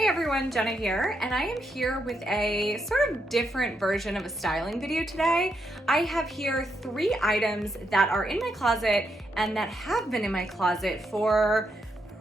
Hey everyone, Jenna here, and I am here with a sort of different version of a styling video today. I have here 3 items that are in my closet and that have been in my closet for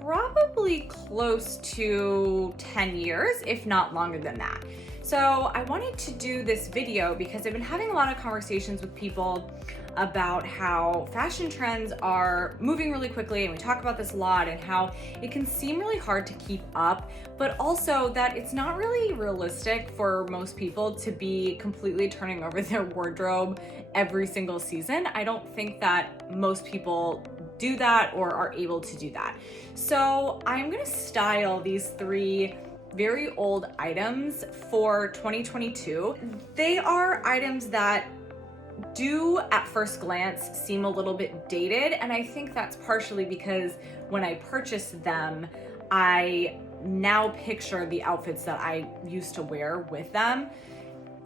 probably close to 10 years, if not longer than that. So I wanted to do this video because I've been having a lot of conversations with people about how fashion trends are moving really quickly, and we talk about this a lot, and how it can seem really hard to keep up, but also that it's not really realistic for most people to be completely turning over their wardrobe every single season. I don't think that most people do that or are able to do that. So I'm gonna style these 3 very old items for 2022. They are items that do at first glance seem a little bit dated, and I think that's partially because when I purchased them, I now picture the outfits that I used to wear with them,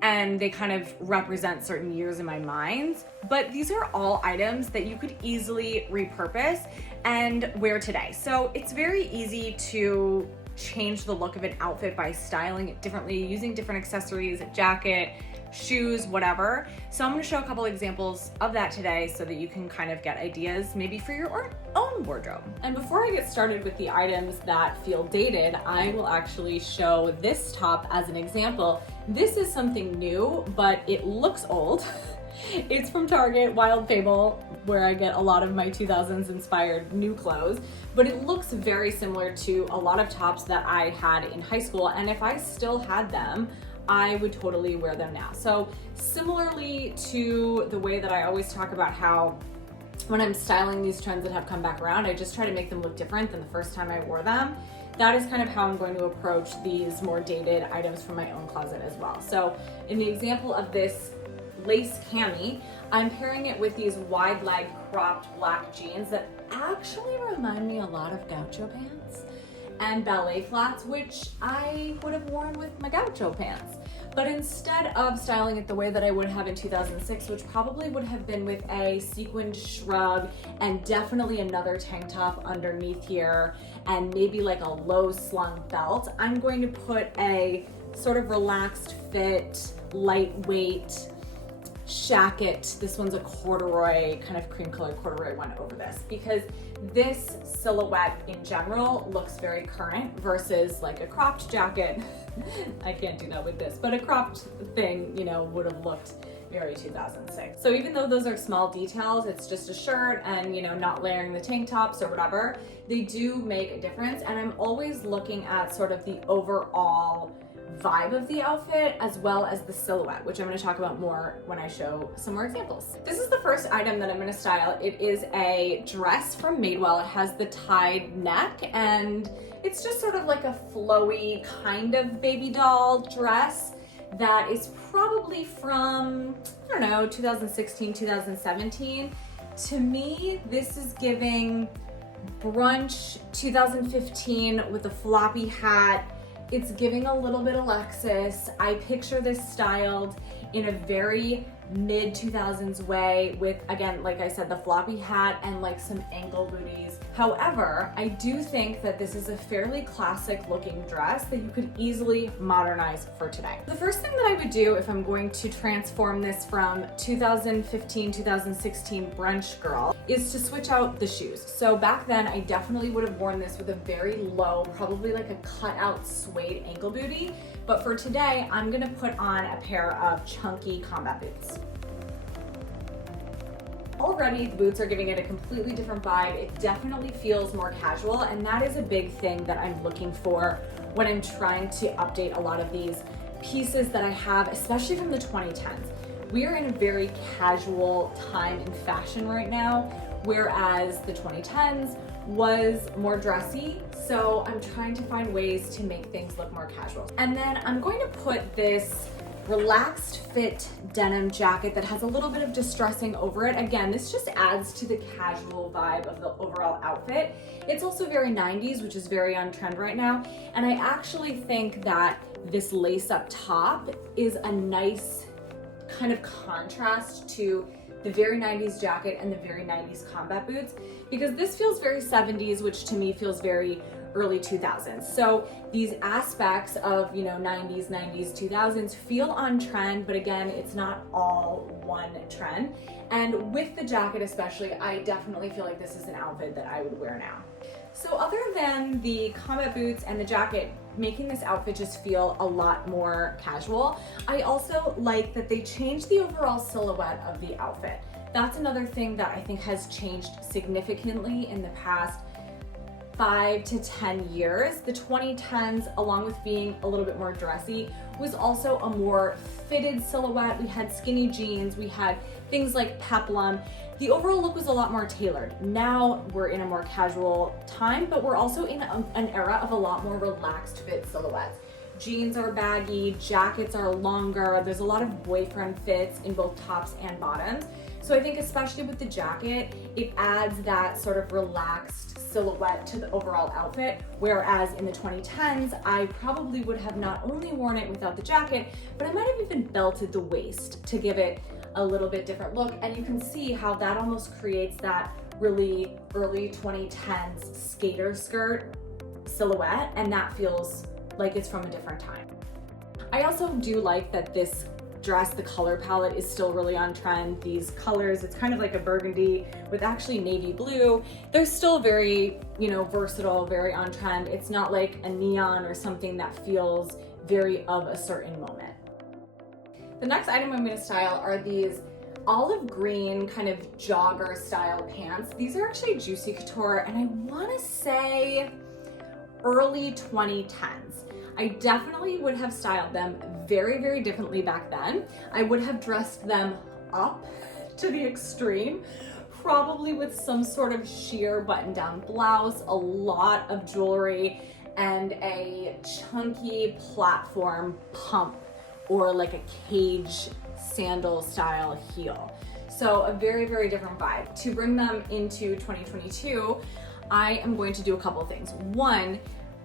and they kind of represent certain years in my mind. But these are all items that you could easily repurpose and wear today. So it's very easy to change the look of an outfit by styling it differently, using different accessories, a jacket, shoes, whatever. So I'm gonna show a couple examples of that today so that you can kind of get ideas maybe for your own wardrobe. And before I get started with the items that feel dated, I will actually show this top as an example. This is something new, but it looks old. It's from Target, Wild Fable, where I get a lot of my 2000s inspired new clothes, but it looks very similar to a lot of tops that I had in high school, and if I still had them, I would totally wear them now. So similarly to the way that I always talk about how when I'm styling these trends that have come back around, I just try to make them look different than the first time I wore them. That is kind of how I'm going to approach these more dated items from my own closet as well. So in the example of this lace cami, I'm pairing it with these wide leg cropped black jeans that actually remind me a lot of gaucho pants and ballet flats, which I would have worn with my gaucho pants. But instead of styling it the way that I would have in 2006, which probably would have been with a sequined shrug and definitely another tank top underneath here and maybe like a low slung belt, I'm going to put a sort of relaxed fit, lightweight shacket. This one's a corduroy, kind of cream colored corduroy one over this, because this silhouette in general looks very current versus like a cropped jacket. I can't do that with this, but a cropped thing, you know, would have looked very 2006. So even though those are small details, it's just a shirt and, you know, not layering the tank tops or whatever, they do make a difference. And I'm always looking at sort of the overall vibe of the outfit as well as the silhouette, which I'm going to talk about more when I show some more examples. This is the first item that I'm going to style. It is a dress from Madewell. It has the tied neck and it's just sort of like a flowy kind of baby doll dress that is probably from, I don't know, 2016, 2017. To me, this is giving brunch 2015 with a floppy hat. It's giving a little bit Alexis. I picture this styled in a very mid-2000s way with, again, like I said, the floppy hat and like some ankle booties. However, I do think that this is a fairly classic looking dress that you could easily modernize for today. The first thing that I would do if I'm going to transform this from 2015, 2016 brunch girl is to switch out the shoes. So back then I definitely would have worn this with a very low, probably like a cutout suede ankle booty. But for today, I'm gonna put on a pair of chunky combat boots. Already, the boots are giving it a completely different vibe. It definitely feels more casual, and that is a big thing that I'm looking for when I'm trying to update a lot of these pieces that I have, especially from the 2010s. We are in a very casual time in fashion right now, whereas the 2010s was more dressy. So I'm trying to find ways to make things look more casual. And then I'm going to put this relaxed fit denim jacket that has a little bit of distressing over it. Again, this just adds to the casual vibe of the overall outfit. It's also very 90s, which is very on trend right now. And I actually think that this lace up top is a nice kind of contrast to the very 90s jacket and the very 90s combat boots, because this feels very 70s, which to me feels very early 2000s. So these aspects of, 90s, 2000s feel on trend, but again, it's not all one trend. And with the jacket especially, I definitely feel like this is an outfit that I would wear now. So other than the combat boots and the jacket making this outfit just feel a lot more casual, I also like that they changed the overall silhouette of the outfit. That's another thing that I think has changed significantly in the past 5 to 10 years. The 2010s, along with being a little bit more dressy, was also a more fitted silhouette. We had skinny jeans, we had things like peplum. The overall look was a lot more tailored. Now we're in a more casual time, but we're also in an era of a lot more relaxed fit silhouettes. Jeans are baggy, jackets are longer, there's a lot of boyfriend fits in both tops and bottoms. So I think especially with the jacket, it adds that sort of relaxed silhouette to the overall outfit, whereas in the 2010s, I probably would have not only worn it without the jacket, but I might have even belted the waist to give it a little bit different look. And you can see how that almost creates that really early 2010s skater skirt silhouette, and that feels like it's from a different time. I also do like that this dress, the color palette is still really on trend. These colors, it's kind of like a burgundy with actually navy blue. They're still very, versatile, very on trend. It's not like a neon or something that feels very of a certain moment. The next item I'm going to style are these olive green kind of jogger style pants. These are actually Juicy Couture, and I want to say early 2010s. I definitely would have styled them very, very differently back then. I would have dressed them up to the extreme, probably with some sort of sheer button-down blouse, a lot of jewelry, and a chunky platform pump or like a cage sandal style heel. So a very, very different vibe. To bring them into 2022, I am going to do a couple things. One,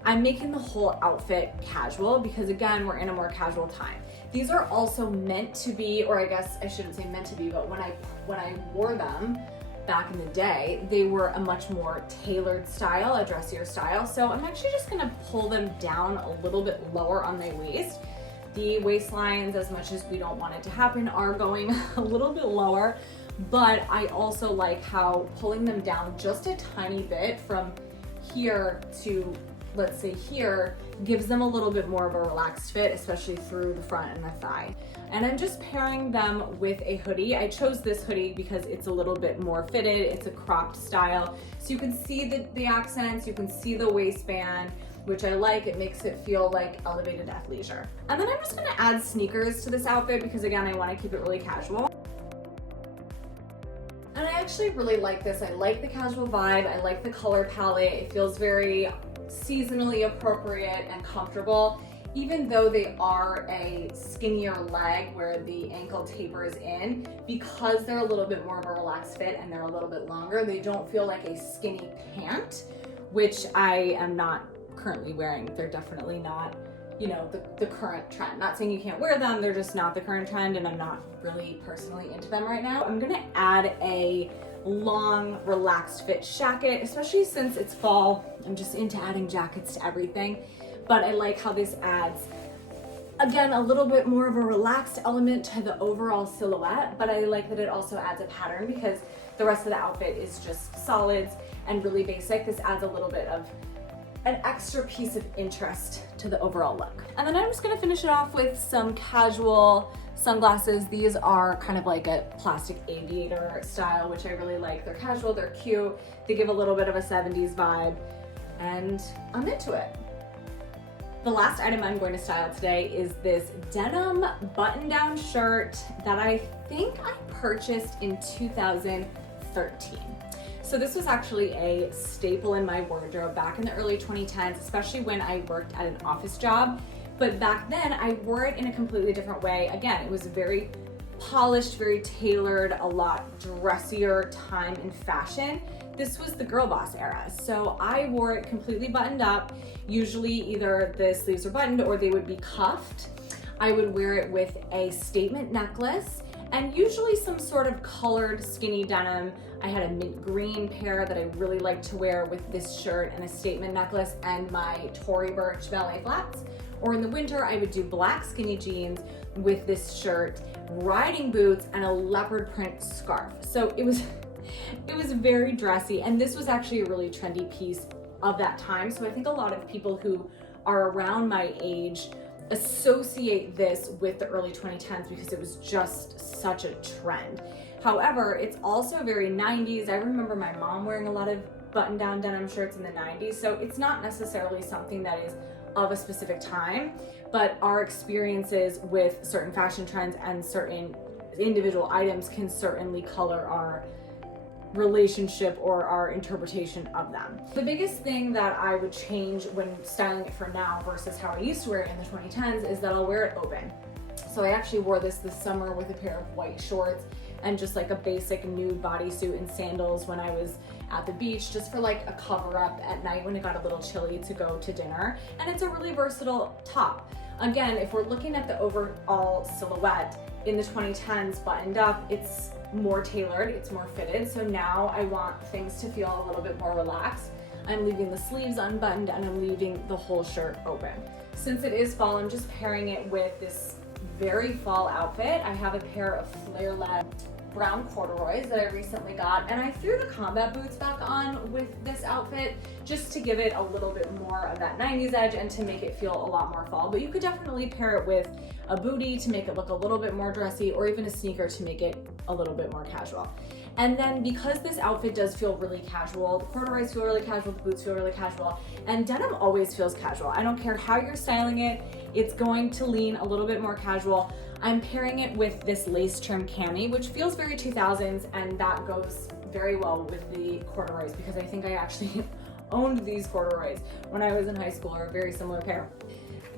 I'm making the whole outfit casual because again, we're in a more casual time. These are also meant to be, or I guess I shouldn't say meant to be, but when I wore them back in the day, they were a much more tailored style, a dressier style. So I'm actually just gonna pull them down a little bit lower on my waist. The waistlines, as much as we don't want it to happen, are going a little bit lower, but I also like how pulling them down just a tiny bit from here to, let's say here, gives them a little bit more of a relaxed fit, especially through the front and the thigh. And I'm just pairing them with a hoodie. I chose this hoodie because it's a little bit more fitted, it's a cropped style. So you can see the accents, you can see the waistband, which I like. It makes it feel like elevated athleisure. And then I'm just gonna add sneakers to this outfit because again, I wanna keep it really casual. And I actually really like this. I like the casual vibe, I like the color palette. It feels very seasonally appropriate and comfortable, even though they are a skinnier leg where the ankle tapers in. Because they're a little bit more of a relaxed fit and they're a little bit longer, they don't feel like a skinny pant, which I am not currently wearing. They're definitely not, the current trend. Not saying you can't wear them, they're just not the current trend, and I'm not really personally into them right now. I'm gonna add a long, relaxed fit jacket, especially since it's fall. I'm just into adding jackets to everything, but I like how this adds, again, a little bit more of a relaxed element to the overall silhouette, but I like that it also adds a pattern because the rest of the outfit is just solids and really basic. This adds a little bit of an extra piece of interest to the overall look. And then I'm just gonna finish it off with some casual sunglasses. These are kind of like a plastic aviator style, which I really like. They're casual, they're cute, they give a little bit of a 70s vibe, and I'm into it. The last item I'm going to style today is this denim button-down shirt that I think I purchased in 2013. So this was actually a staple in my wardrobe back in the early 2010s, especially when I worked at an office job. But back then I wore it in a completely different way. Again, it was very polished, very tailored, a lot dressier time in fashion. This was the girl boss era. So I wore it completely buttoned up. Usually either the sleeves were buttoned or they would be cuffed. I would wear it with a statement necklace and usually some sort of colored skinny denim. I had a mint green pair that I really like to wear with this shirt and a statement necklace and my Tory Burch ballet flats. Or in the winter, I would do black skinny jeans with this shirt, riding boots, and a leopard print scarf. So it was very dressy, and this was actually a really trendy piece of that time. So I think a lot of people who are around my age associate this with the early 2010s because it was just such a trend. However, it's also very 90s. I remember my mom wearing a lot of button-down denim shirts in the 90s, so it's not necessarily something that is of a specific time, but our experiences with certain fashion trends and certain individual items can certainly color our relationship or our interpretation of them. The biggest thing that I would change when styling it for now versus how I used to wear it in the 2010s is that I'll wear it open. So I actually wore this summer with a pair of white shorts and just like a basic nude bodysuit and sandals when I was at the beach, just for like a cover up at night when it got a little chilly to go to dinner. And it's a really versatile top. Again, if we're looking at the overall silhouette in the 2010s buttoned up, it's more tailored, it's more fitted. So now I want things to feel a little bit more relaxed. I'm leaving the sleeves unbuttoned and I'm leaving the whole shirt open. Since it is fall, I'm just pairing it with this very fall outfit. I have a pair of flare-led brown corduroys that I recently got, and I threw the combat boots back on with this outfit just to give it a little bit more of that 90s edge and to make it feel a lot more fall. But you could definitely pair it with a bootie to make it look a little bit more dressy, or even a sneaker to make it a little bit more casual. And then because this outfit does feel really casual, the corduroys feel really casual, the boots feel really casual, and denim always feels casual. I don't care how you're styling it, it's going to lean a little bit more casual. I'm pairing it with this lace trim cami, which feels very 2000s, and that goes very well with the corduroys because I think I actually owned these corduroys when I was in high school, or a very similar pair.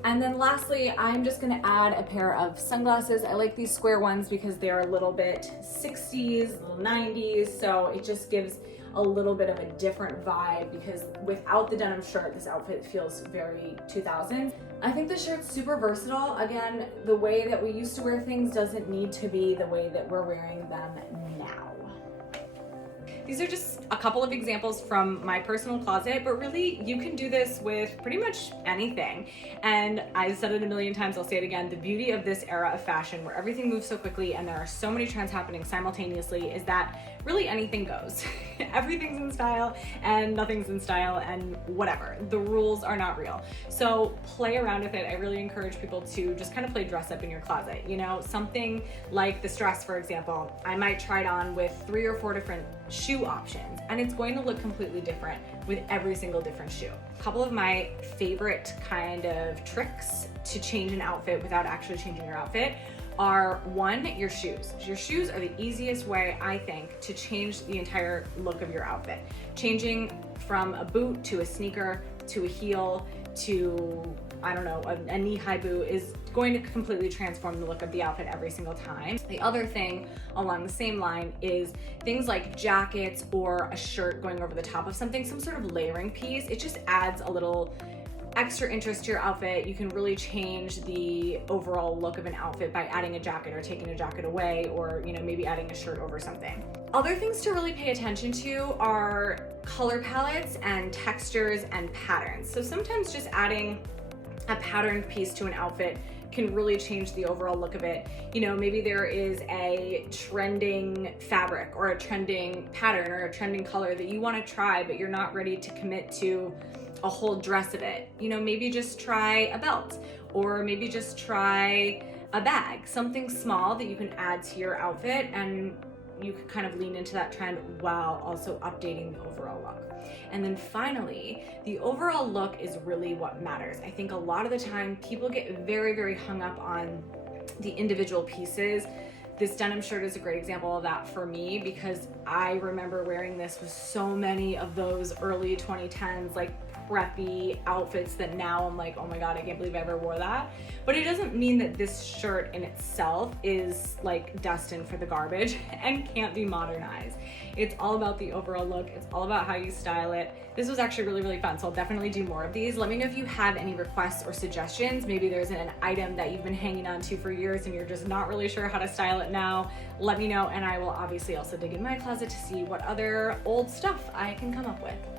And then lastly, I'm just gonna add a pair of sunglasses. I like these square ones because they are a little bit 60s, a little 90s, so it just gives a little bit of a different vibe because without the denim shirt, this outfit feels very 2000s. I think the shirt's super versatile. Again, the way that we used to wear things doesn't need to be the way that we're wearing them now. These are just a couple of examples from my personal closet, but really you can do this with pretty much anything. And I've said it a million times, I'll say it again, the beauty of this era of fashion where everything moves so quickly and there are so many trends happening simultaneously is that really anything goes. Everything's in style and nothing's in style and whatever. The rules are not real. So play around with it. I really encourage people to just kind of play dress up in your closet. You know, something like this dress, for example, I might try it on with 3 or 4 different shoe options, and it's going to look completely different with every single different shoe. A couple of my favorite kind of tricks to change an outfit without actually changing your outfit are, 1, your shoes. Your shoes are the easiest way, I think, to change the entire look of your outfit. Changing from a boot to a sneaker to a heel to, I don't know, a knee-high boot is going to completely transform the look of the outfit every single time. The other thing along the same line is things like jackets or a shirt going over the top of something, some sort of layering piece. It just adds a little extra interest to your outfit. You can really change the overall look of an outfit by adding a jacket or taking a jacket away, or, you know, maybe adding a shirt over something. Other things to really pay attention to are color palettes and textures and patterns. So sometimes just adding a patterned piece to an outfit can really change the overall look of it. You know, maybe there is a trending fabric or a trending pattern or a trending color that you want to try, but you're not ready to commit to a whole dress of it. You know, maybe just try a belt, or maybe just try a bag, something small that you can add to your outfit, and you can kind of lean into that trend while also updating the overall look. And then finally, the overall look is really what matters. I think a lot of the time people get very, very hung up on the individual pieces. This denim shirt is a great example of that for me because I remember wearing this with so many of those early 2010s, like preppy outfits that now I'm like, oh my God, I can't believe I ever wore that. But it doesn't mean that this shirt in itself is like destined for the garbage and can't be modernized. It's all about the overall look. It's all about how you style it. This was actually really, really fun. So I'll definitely do more of these. Let me know if you have any requests or suggestions. Maybe there's an item that you've been hanging on to for years and you're just not really sure how to style it now. Let me know, and I will obviously also dig in my closet to see what other old stuff I can come up with.